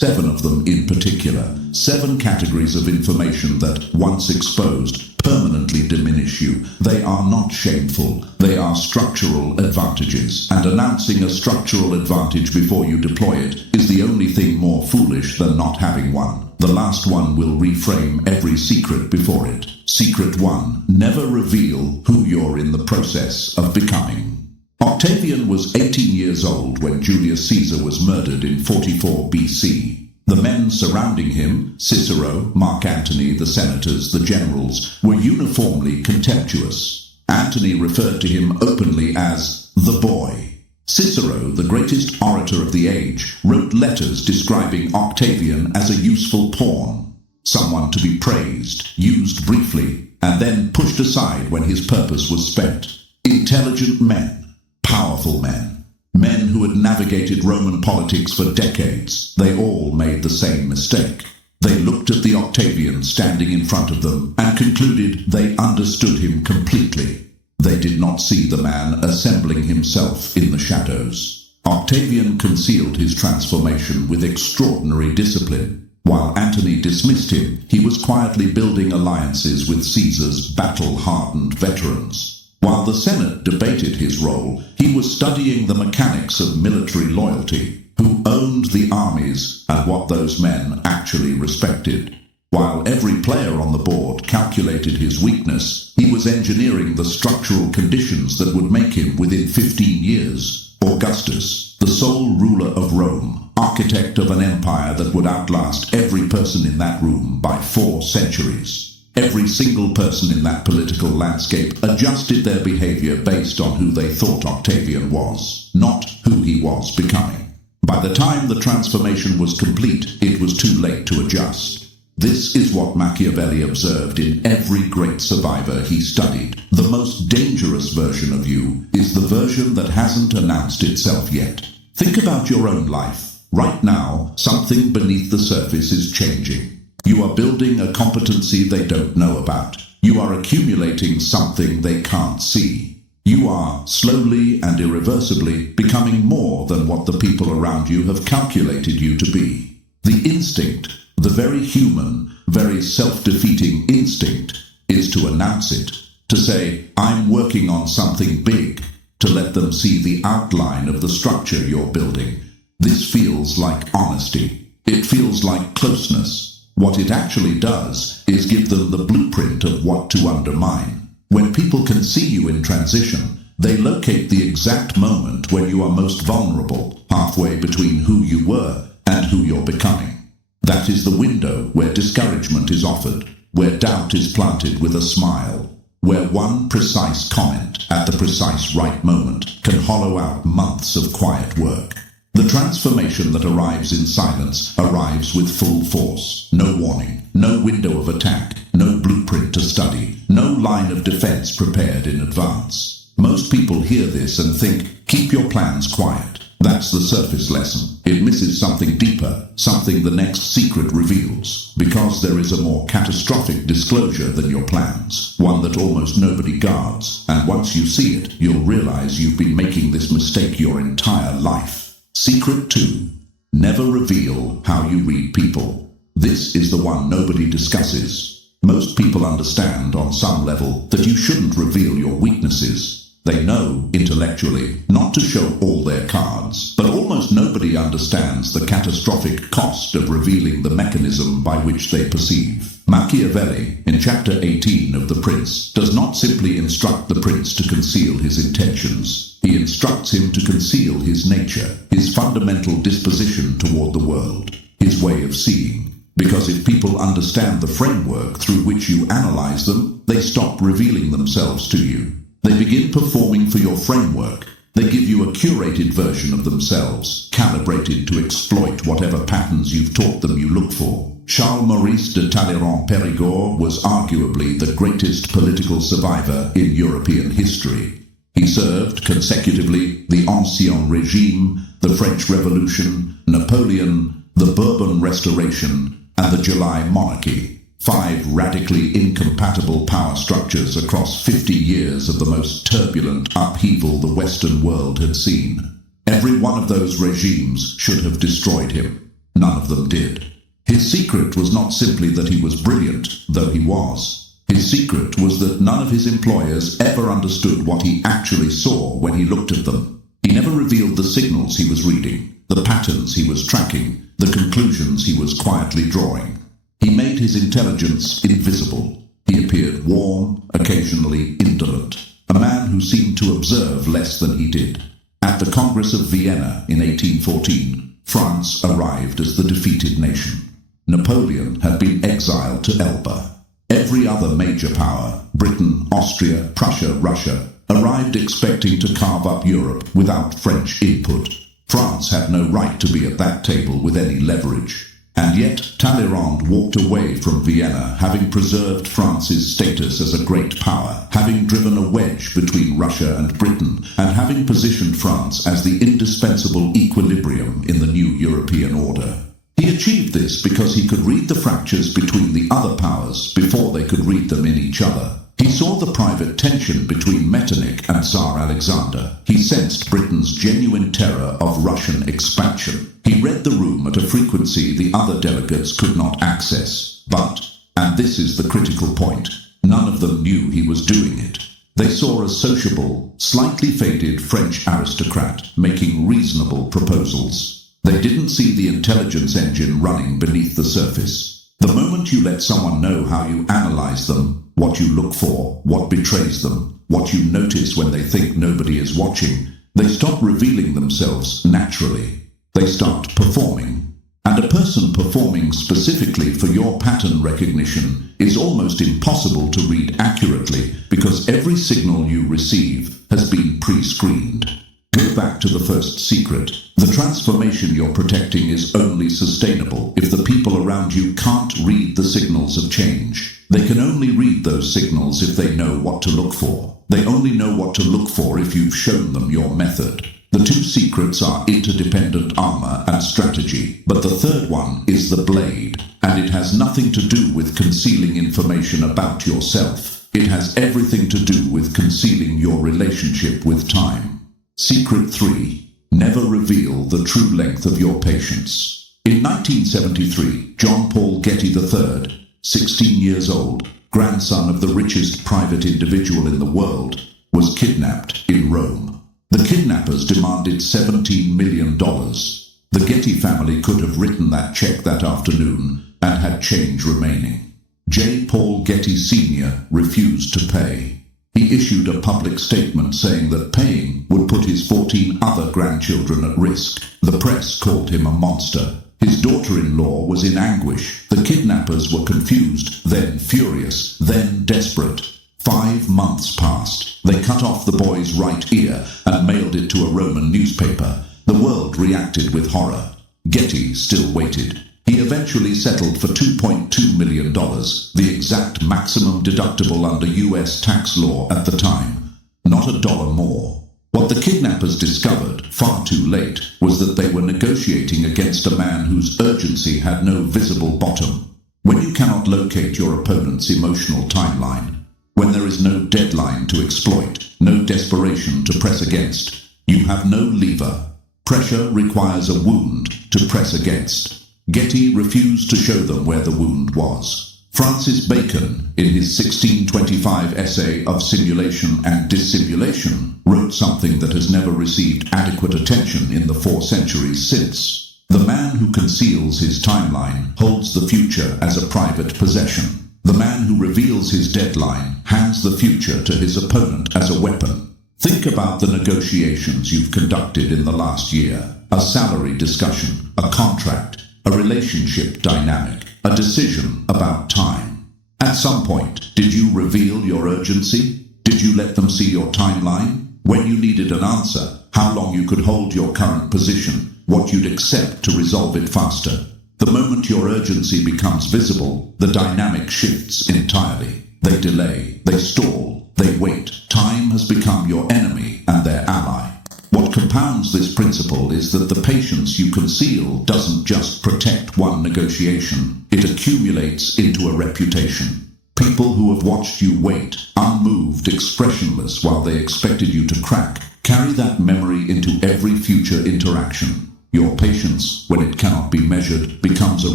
7 of them in particular. 7 categories of information that, once exposed, permanently diminish you. They are not shameful. They are structural advantages. And announcing a structural advantage before you deploy it is the only thing more foolish than not having one. The last one will reframe every secret before it. Secret 1. Never reveal who you're in the process of becoming. Octavian was 18 years old when Julius Caesar was murdered in 44 BC. The men surrounding him, Cicero, Mark Antony, the senators, the generals, were uniformly contemptuous. Antony referred to him openly as the boy. Cicero, the greatest orator of the age, wrote letters describing Octavian as a useful pawn, someone to be praised, used briefly, and then pushed aside when his purpose was spent. Intelligent men, powerful men, men who had navigated Roman politics for decades, they all made the same mistake. They looked at the Octavian standing in front of them and concluded they understood him completely. They did not see the man assembling himself in the shadows. Octavian concealed his transformation with extraordinary discipline. While Antony dismissed him, he was quietly building alliances with Caesar's battle-hardened veterans. While the Senate debated his role, he was studying the mechanics of military loyalty, who owned the armies and what those men actually respected. While every player on the board calculated his weakness, he was engineering the structural conditions that would make him, within 15 years, Augustus, the sole ruler of Rome, architect of an empire that would outlast every person in that room by 4 centuries. Every single person in that political landscape adjusted their behavior based on who they thought Octavian was, not who he was becoming. By the time the transformation was complete, it was too late to adjust. This is what Machiavelli observed in every great survivor he studied. The most dangerous version of you is the version that hasn't announced itself yet. Think about your own life. Right now, something beneath the surface is changing. You are building a competency they don't know about. You are accumulating something they can't see. You are, slowly and irreversibly, becoming more than what the people around you have calculated you to be. The instinct, the very human, very self-defeating instinct, is to announce it, to say, I'm working on something big, to let them see the outline of the structure you're building. This feels like honesty. It feels like closeness. What it actually does is give them the blueprint of what to undermine. When people can see you in transition, they locate the exact moment when you are most vulnerable, halfway between who you were and who you're becoming. That is the window where discouragement is offered, where doubt is planted with a smile, where one precise comment at the precise right moment can hollow out months of quiet work. The transformation that arrives in silence arrives with full force. No warning, no window of attack, no blueprint to study, no line of defense prepared in advance. Most people hear this and think, keep your plans quiet. That's the surface lesson. It misses something deeper, something the next secret reveals, because there is a more catastrophic disclosure than your plans, one that almost nobody guards, and once you see it, you'll realize you've been making this mistake your entire life. Secret 2. Never reveal how you read people. This is the one nobody discusses. Most people understand on some level that you shouldn't reveal your weaknesses. They know, intellectually, not to show all their cards, but almost nobody understands the catastrophic cost of revealing the mechanism by which they perceive. Machiavelli, in chapter 18 of The Prince, does not simply instruct the prince to conceal his intentions. He instructs him to conceal his nature, his fundamental disposition toward the world, his way of seeing. Because if people understand the framework through which you analyze them, they stop revealing themselves to you. They begin performing for your framework. They give you a curated version of themselves, calibrated to exploit whatever patterns you've taught them you look for. Charles-Maurice de Talleyrand Périgord was arguably the greatest political survivor in European history. He served consecutively the Ancien Régime, the French Revolution, Napoleon, the Bourbon Restoration, and the July Monarchy. 5 radically incompatible power structures across 50 years of the most turbulent upheaval the Western world had seen. Every one of those regimes should have destroyed him. None of them did. His secret was not simply that he was brilliant, though he was. His secret was that none of his employers ever understood what he actually saw when he looked at them. He never revealed the signals he was reading, the patterns he was tracking, the conclusions he was quietly drawing. He made his intelligence invisible. He appeared warm, occasionally indolent, a man who seemed to observe less than he did. At the Congress of Vienna in 1814, France arrived as the defeated nation. Napoleon had been exiled to Elba. Every other major power, Britain, Austria, Prussia, Russia, arrived expecting to carve up Europe without French input. France had no right to be at that table with any leverage. And yet Talleyrand walked away from Vienna, having preserved France's status as a great power, having driven a wedge between Russia and Britain, and having positioned France as the indispensable equilibrium in the new European order. He achieved this because he could read the fractures between the other powers before they could read them in each other. He saw the private tension between Metternich and Tsar Alexander. He sensed Britain's genuine terror of Russian expansion. He read the room at a frequency the other delegates could not access. But, and this is the critical point, none of them knew he was doing it. They saw a sociable, slightly faded French aristocrat making reasonable proposals. They didn't see the intelligence engine running beneath the surface. The moment you let someone know how you analyze them, what you look for, what betrays them, what you notice when they think nobody is watching, they stop revealing themselves naturally. They start performing. And a person performing specifically for your pattern recognition is almost impossible to read accurately because every signal you receive has been pre-screened. Go back to the first secret. The transformation you're protecting is only sustainable if the people around you can't read the signals of change. They can only read those signals if they know what to look for. They only know what to look for if you've shown them your method. The two secrets are interdependent armor and strategy, but the third one is the blade, and it has nothing to do with concealing information about yourself. It has everything to do with concealing your relationship with time. Secret 3. Never reveal the true length of your patience. In 1973, John Paul Getty III, 16 years old, grandson of the richest private individual in the world, was kidnapped in Rome. The kidnappers demanded $17 million. The Getty family could have written that check that afternoon and had change remaining. J. Paul Getty Sr. refused to pay. He issued a public statement saying that paying would put his 14 other grandchildren at risk. The press called him a monster. His daughter-in-law was in anguish. The kidnappers were confused, then furious, then desperate. 5 months passed. They cut off the boy's right ear and mailed it to a Roman newspaper. The world reacted with horror. Getty still waited. He eventually settled for $2.2 million, the exact maximum deductible under U.S. tax law at the time. Not a dollar more. What the kidnappers discovered, far too late, was that they were negotiating against a man whose urgency had no visible bottom. When you cannot locate your opponent's emotional timeline, when there is no deadline to exploit, no desperation to press against, you have no lever. Pressure requires a wound to press against. Getty refused to show them where the wound was. Francis Bacon, in his 1625 essay of Simulation and Dissimulation, wrote something that has never received adequate attention in the 4 centuries since. The man who conceals his timeline holds the future as a private possession. The man who reveals his deadline hands the future to his opponent as a weapon. Think about the negotiations you've conducted in the last year. A salary discussion, a contract, a relationship dynamic, a decision about time. At some point, did you reveal your urgency? Did you let them see your timeline? When you needed an answer, how long you could hold your current position, what you'd accept to resolve it faster. The moment your urgency becomes visible, the dynamic shifts entirely. They delay, they stall, they wait. Time has become your enemy and their ally. What compounds this principle is that the patience you conceal doesn't just protect one negotiation, it accumulates into a reputation. People who have watched you wait, unmoved, expressionless while they expected you to crack, carry that memory into every future interaction. Your patience, when it cannot be measured, becomes a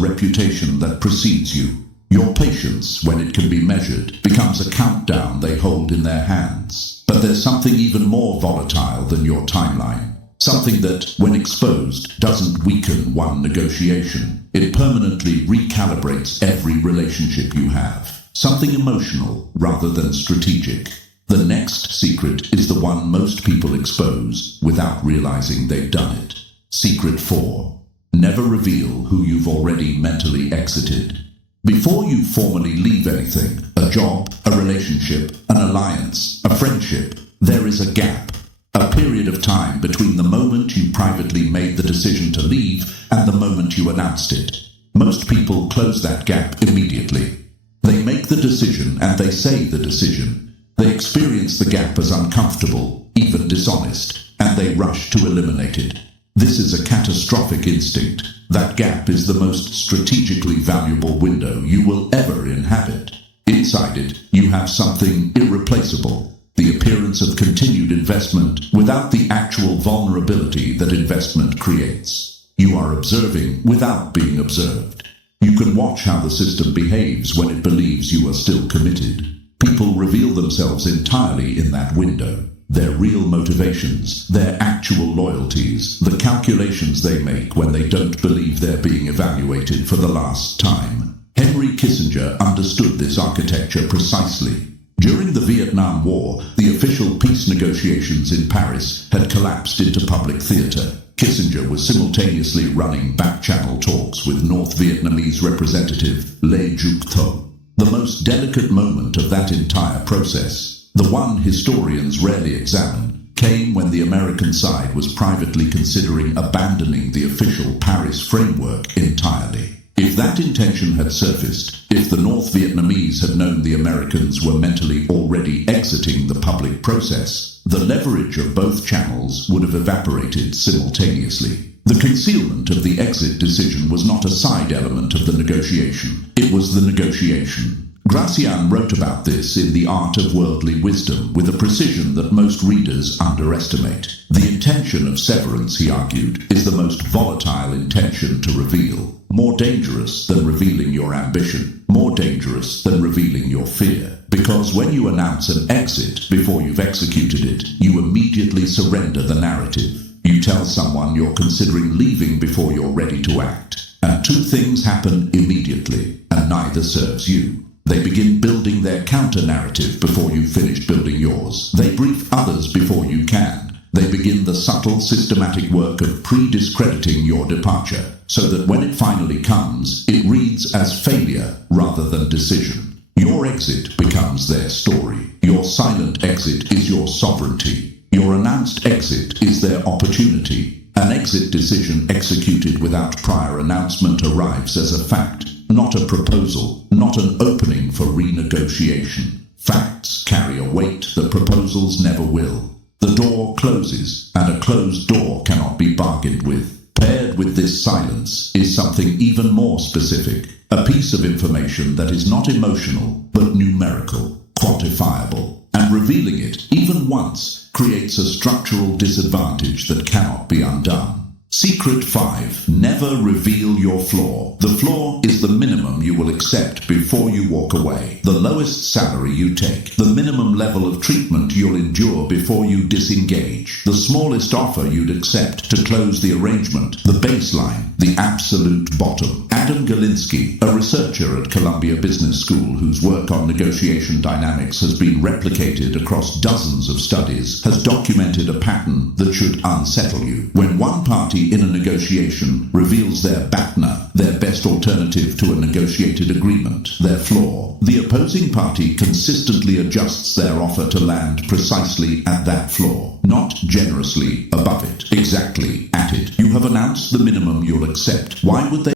reputation that precedes you. Your patience, when it can be measured, becomes a countdown they hold in their hands. But there's something even more volatile than your timeline. Something that, when exposed, doesn't weaken one negotiation. It permanently recalibrates every relationship you have. Something emotional rather than strategic. The next secret is the one most people expose without realizing they've done it. Secret 4. Never reveal who you've already mentally exited. Before you formally leave anything, a job, a relationship, an alliance, a friendship, there is a gap. A period of time between the moment you privately made the decision to leave and the moment you announced it. Most people close that gap immediately. They make the decision and they say the decision. They experience the gap as uncomfortable, even dishonest, and they rush to eliminate it. This is a catastrophic instinct. That gap is the most strategically valuable window you will ever inhabit. Inside it, you have something irreplaceable. The appearance of continued investment without the actual vulnerability that investment creates. You are observing without being observed. You can watch how the system behaves when it believes you are still committed. People reveal themselves entirely in that window. Their real motivations, their actual loyalties, the calculations they make when they don't believe they're being evaluated for the last time. Henry Kissinger understood this architecture precisely. During the Vietnam War, the official peace negotiations in Paris had collapsed into public theater. Kissinger was simultaneously running back-channel talks with North Vietnamese representative Le Duc Tho. The most delicate moment of that entire process, the one historians rarely examine, came when the American side was privately considering abandoning the official Paris framework entirely. If that intention had surfaced, if the North Vietnamese had known the Americans were mentally already exiting the public process, the leverage of both channels would have evaporated simultaneously. The concealment of the exit decision was not a side element of the negotiation. It was the negotiation. Gracian wrote about this in The Art of Worldly Wisdom with a precision that most readers underestimate. The intention of severance, he argued, is the most volatile intention to reveal. More dangerous than revealing your ambition. More dangerous than revealing your fear. Because when you announce an exit before you've executed it, you immediately surrender the narrative. You tell someone you're considering leaving before you're ready to act. And two things happen immediately, and neither serves you. They begin building their counter-narrative before you've finished building yours. They brief others before you can. They begin the subtle, systematic work of pre-discrediting your departure, so that when it finally comes, it reads as failure rather than decision. Your exit becomes their story. Your silent exit is your sovereignty. Your announced exit is their opportunity. An exit decision executed without prior announcement arrives as a fact, not a proposal, not an opening for renegotiation. Facts carry a weight that proposals never will. The door closes, and a closed door cannot be bargained with. Paired with this silence is something even more specific, a piece of information that is not emotional, but numerical, quantifiable, and revealing it, even once, creates a structural disadvantage that cannot be undone. Secret 5. Never reveal your flaw. The flaw is the minimum you will accept before you walk away. The lowest salary you take. The minimum level of treatment you'll endure before you disengage. The smallest offer you'd accept to close the arrangement. The baseline. The absolute bottom. Adam Galinsky, a researcher at Columbia Business School whose work on negotiation dynamics has been replicated across dozens of studies, has documented a pattern that should unsettle you. When one party in a negotiation reveals their BATNA, their best alternative to a negotiated agreement, their flaw, the opposing party consistently adjusts their offer to land precisely at that flaw, not generously above it, exactly at it. You have announced the minimum you'll accept. Why would they